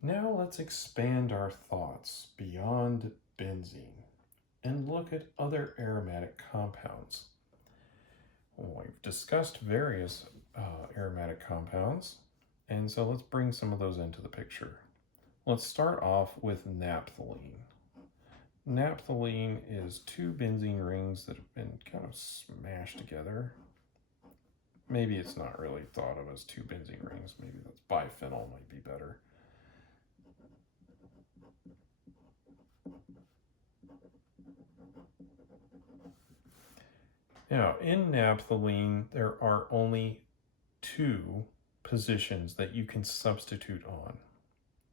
Now let's expand our thoughts beyond benzene and look at other aromatic compounds. We've discussed various aromatic compounds, and so let's bring some of those into the picture. Let's start off with naphthalene. Naphthalene is two benzene rings that have been kind of smashed together. Maybe it's not really thought of as two benzene rings. Maybe that's biphenyl might be better. Now, in naphthalene, there are only two positions that you can substitute on.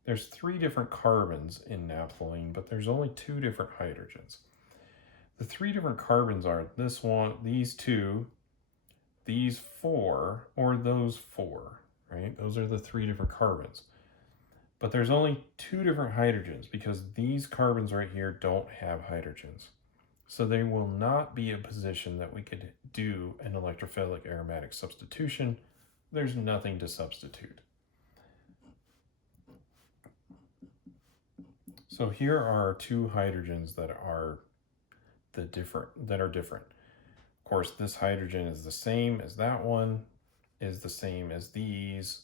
There's 3 different carbons in naphthalene, but there's only 2 different hydrogens. The 3 different carbons are this one, these 2, these 4, or those 4, right? Those are the 3 different carbons. But there's only 2 different hydrogens because these carbons right here don't have hydrogens. So they will not be a position that we could do an electrophilic aromatic substitution. There's nothing to substitute. So here are 2 hydrogens that are different. Of course, this hydrogen is the same as that one, is the same as these,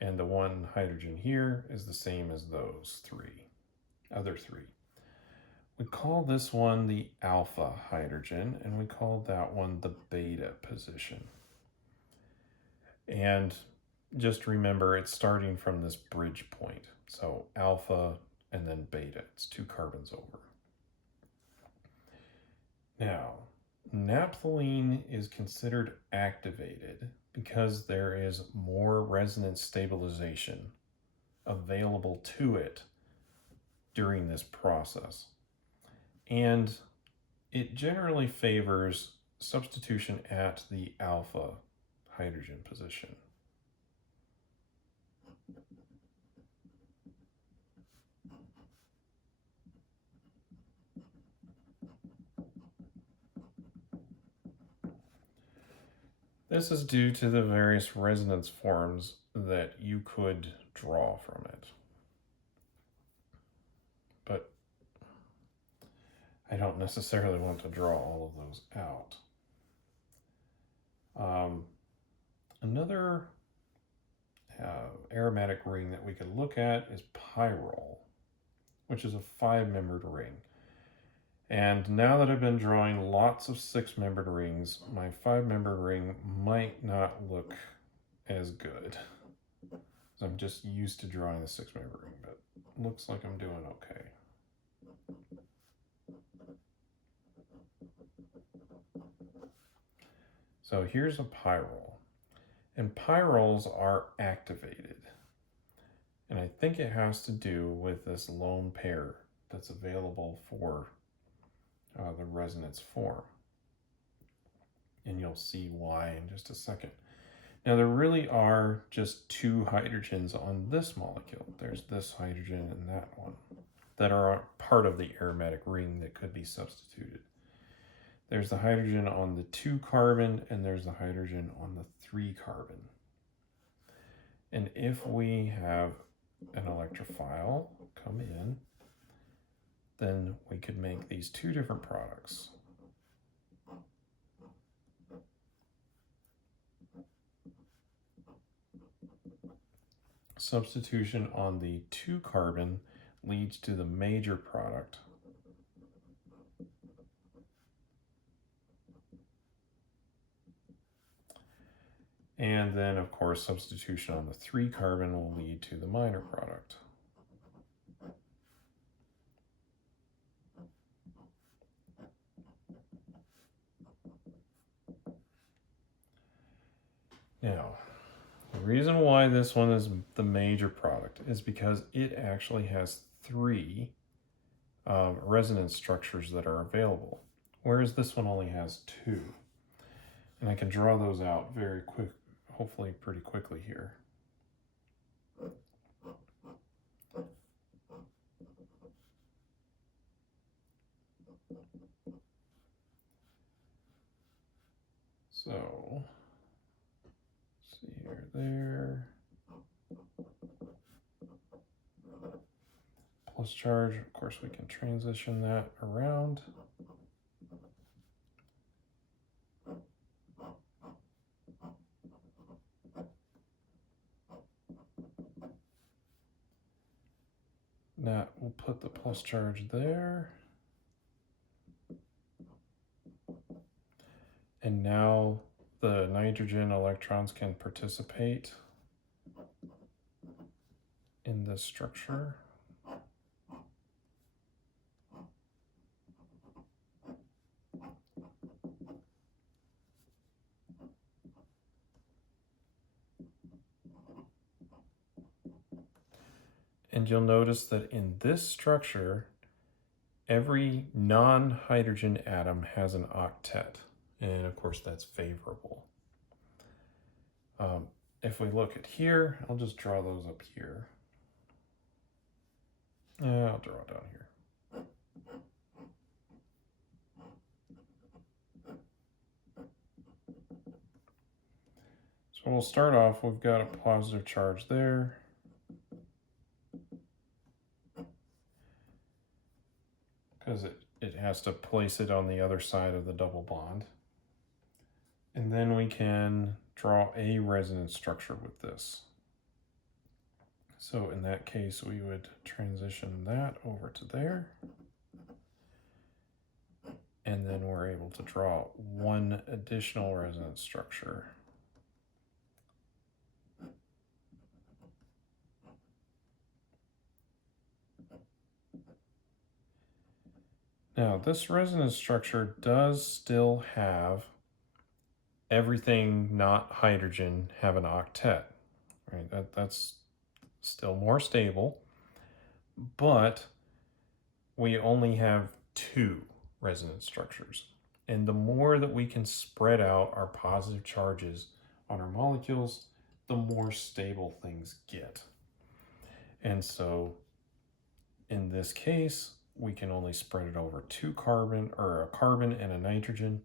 and the one hydrogen here is the same as those other three. We call this one the alpha hydrogen, and we call that one the beta position. And just remember, it's starting from this bridge point. So alpha and then beta, it's 2 carbons over. Now, naphthalene is considered activated because there is more resonance stabilization available to it during this process. And it generally favors substitution at the alpha hydrogen position. This is due to the various resonance forms that you could draw from it. But I don't necessarily want to draw all of those out. Another aromatic ring that we could look at is Pyrrole, which is a 5-membered ring. And now that I've been drawing lots of 6-membered rings, my 5-membered ring might not look as good. I'm just used to drawing the 6-membered ring, but looks like I'm doing okay. So here's a pyrrole, and pyrroles are activated. And I think it has to do with this lone pair that's available for the resonance form. And you'll see why in just a second. Now there really are just 2 hydrogens on this molecule. There's this hydrogen and that one that are part of the aromatic ring that could be substituted. There's the hydrogen on the 2 carbon and there's the hydrogen on the 3 carbon. And if we have an electrophile come in, then we could make these 2 different products. Substitution on the 2 carbon leads to the major product. And then, of course, substitution on the 3 carbon will lead to the minor product. Now, the reason why this one is the major product is because it actually has 3 resonance structures that are available, whereas this one only has 2. And I can draw those out very quick, hopefully pretty quickly here. So, see here, there. plus charge. Of course, we can transition that around. Now we'll put the plus charge there. And now the nitrogen electrons can participate in this structure. And you'll notice that in this structure, every non-hydrogen atom has an octet. And of course, that's favorable. If we look at here, I'll just draw those up here. I'll draw it down here. So we'll start off, we've got a positive charge there. Because it has to place it on the other side of the double bond. And then we can draw a resonance structure with this. So in that case, we would transition that over to there. And then we're able to draw one additional resonance structure. Now, this resonance structure does still have everything not hydrogen have an octet, right? That's still more stable, but we only have 2 resonance structures. And the more that we can spread out our positive charges on our molecules, the more stable things get. And so in this case, we can only spread it over 2 carbon, or a carbon and a nitrogen.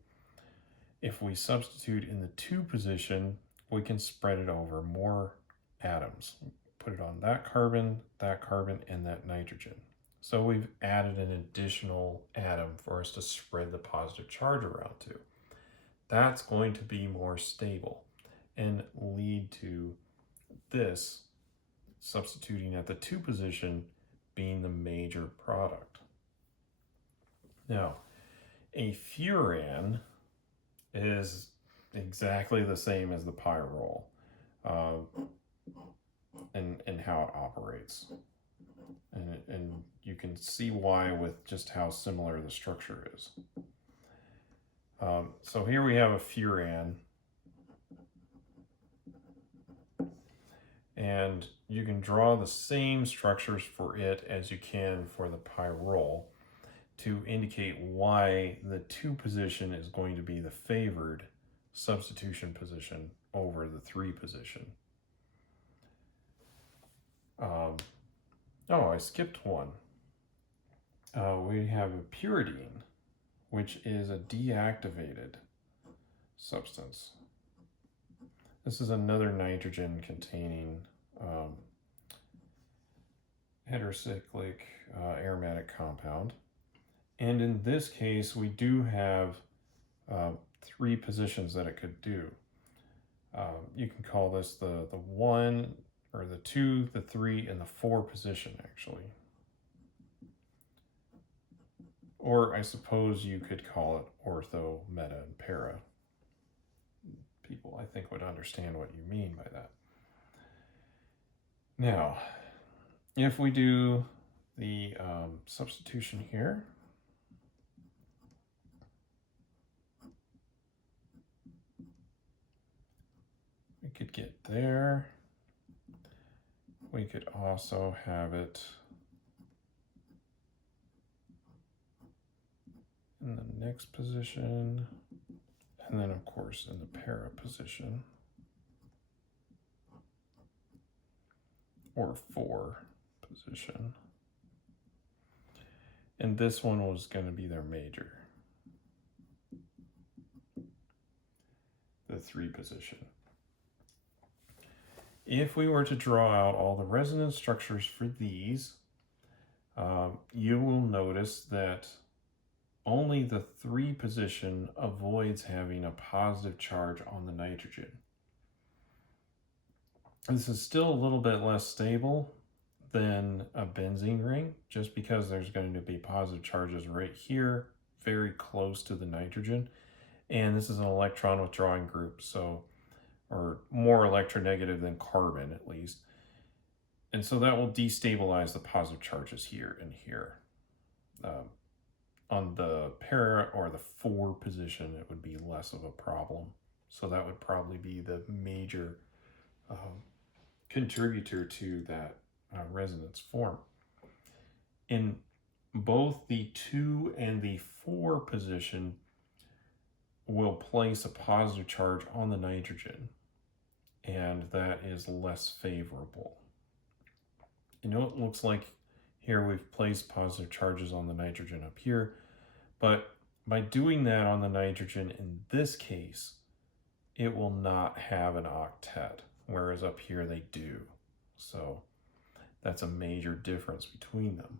If we substitute in the 2 position, we can spread it over more atoms. Put it on that carbon, and that nitrogen. So we've added an additional atom for us to spread the positive charge around to. That's going to be more stable and lead to this substituting at the 2 position being the major product. Now, a furan is exactly the same as the Pyrrole and how it operates. And you can see why with just how similar the structure is. So here we have a furan. And you can draw the same structures for it as you can for the Pyrrole to indicate why the 2 position is going to be the favored substitution position over the 3 position. I skipped one. We have a pyridine, which is a deactivated substance. This is another nitrogen containing heterocyclic aromatic compound. And in this case, we do have 3 positions that it could do. You can call this the 1, or the 2, the 3, and the 4 position, actually. Or I suppose you could call it ortho, meta, and para. People, I think, would understand what you mean by that. Now, if we do the substitution here, we could get there. We could also have it in the next position, and then of course in the para position, or 4 position. And this one was going to be their major, the 3 position. If we were to draw out all the resonance structures for these, you will notice that only the 3 position avoids having a positive charge on the nitrogen. This is still a little bit less stable than a benzene ring, just because there's going to be positive charges right here, very close to the nitrogen. And this is an electron withdrawing group, so, or more electronegative than carbon at least. And so that will destabilize the positive charges here and here. On the para or the 4 position, it would be less of a problem. So that would probably be the major contributor to that resonance form. In both the 2 and the 4 position, will place a positive charge on the nitrogen, and that is less favorable. You know, it looks like here we've placed positive charges on the nitrogen up here, but by doing that on the nitrogen in this case, it will not have an octet, whereas up here they do. So that's a major difference between them.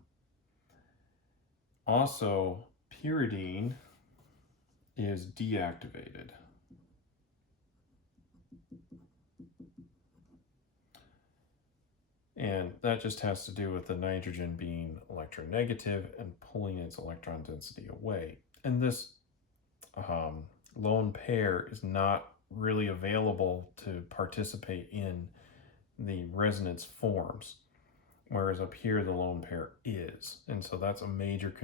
Also, pyridine is deactivated. And that just has to do with the nitrogen being electronegative and pulling its electron density away. And this lone pair is not really available to participate in the resonance forms, whereas up here the lone pair is. And so that's a major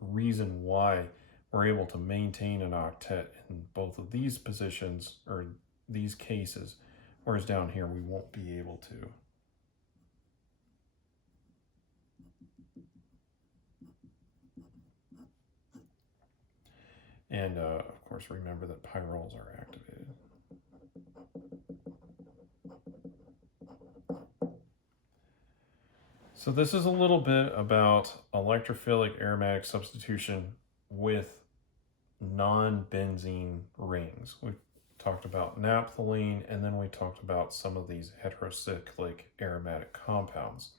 reason why we're able to maintain an octet in both of these positions or these cases, whereas down here we won't be able to. And of course, remember that pyrroles are activated. So this is a little bit about electrophilic aromatic substitution with non-benzene rings. We talked about naphthalene, and then we talked about some of these heterocyclic aromatic compounds.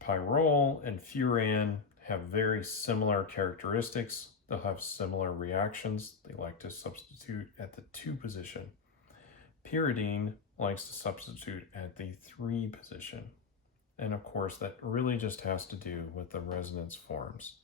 Pyrrole and furan have very similar characteristics. They'll have similar reactions. They like to substitute at the 2 position. Pyridine likes to substitute at the 3 position. And of course, that really just has to do with the resonance forms.